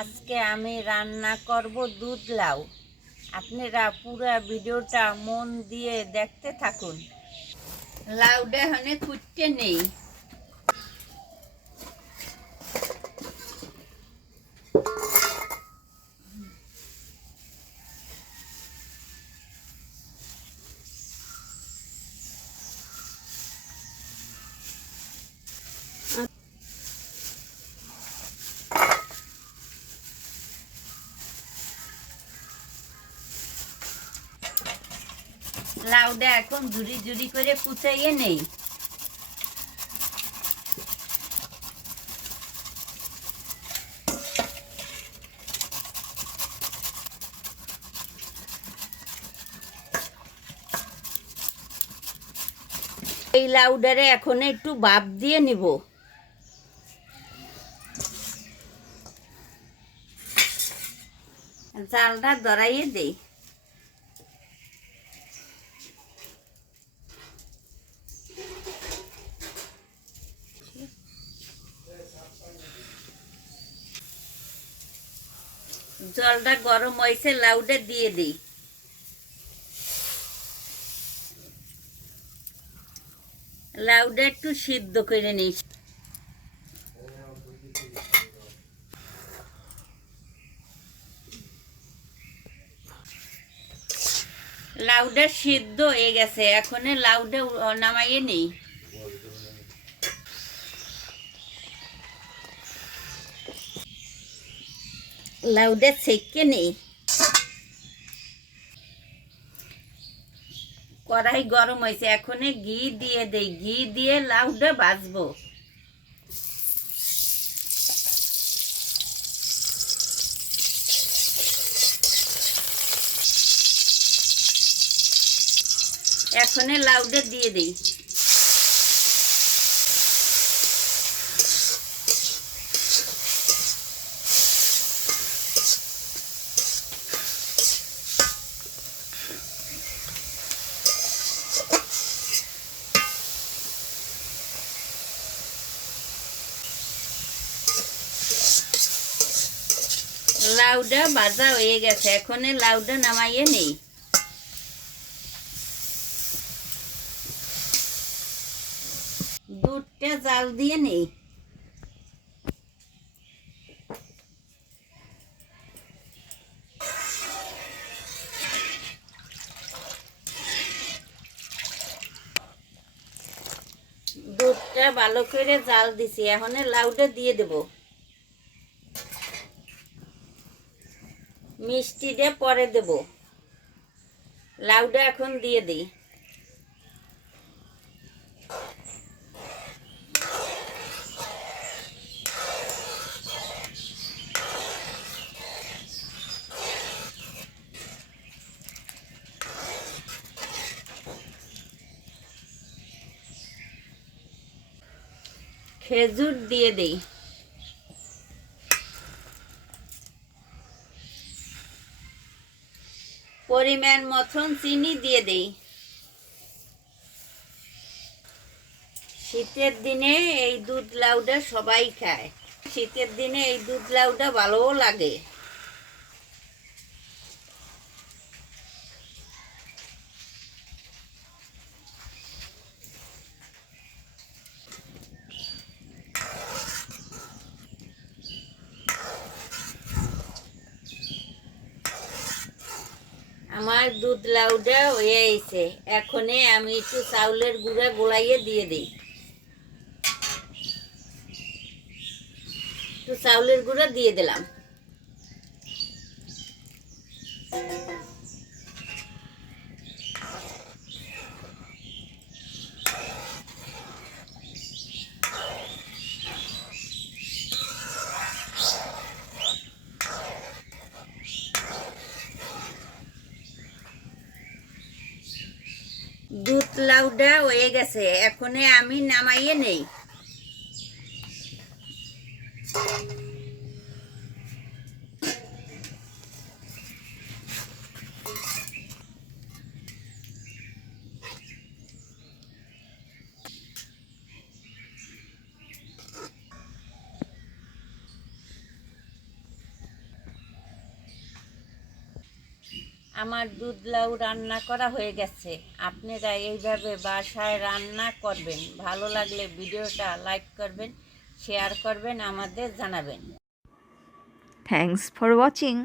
আজকে আমি রান্না করব দুধ লাউ। আপনারা পুরো ভিডিওটা মন দিয়ে দেখতে থাকুন। লাউটা হনে কুটতে নেই। লাউটা এখন ঝুড়ি ঝুড়ি করে কুচাইয়ে নেই। এই লাউডারে এখন একটু ভাপ দিয়ে নিব। জালটা ধরাইয়ে দেই। জলটা গরম হয়েছে, লাউটা দিয়ে দিই। লাউটা একটু সিদ্ধ করে নিই। লাউটা সিদ্ধ হয়ে গেছে, এখন লাউটা নামাইয়ে নেই। লাউটা ছেঁকে নেই। কড়াই গরম হয়েছে, এখন ঘি দিয়ে দেই। ঘি দিয়ে লাউটা ভাজবো। এখন লাউটা দিয়ে দিই। লাউটা ভাজা হয়ে গেছে, এখন লাউটা নামাইয়ে নেই। দুধটা জাল দিয়ে নেই। দুধটা ভালো করে জাল দিছি, এখন লাউটা দিয়ে দেব। মিষ্টিটা পরে দেব। লাউটা এখন দিয়ে দিই। খেজুর দিয়ে দেই। পরিমাণ মতন চিনি দিয়ে দেই। শীতের দিনে এই দুধ লাউটা সবাই খায়। শীতের দিনে এই দুধ লাউটা ভালোও লাগে। আমার দুধ লাউটা হয়ে আইছে, এখন আমি একটু চাউলের গুঁড়া গোলাইয়ে দিয়ে দিই। একটু চাউলের গুঁড়া দিয়ে দিলাম। দুধ লাউটা হয়ে গেছে, এখন আমি নামাইয়ে নেই। আমার দুধ লাউ রান্না করা হয়ে গেছে। আপনারা এইভাবে বাসায় রান্না করবেন। ভালো লাগলে ভিডিওটা লাইক করবেন, শেয়ার করবেন, আমাদের জানাবেন। Thanks for watching.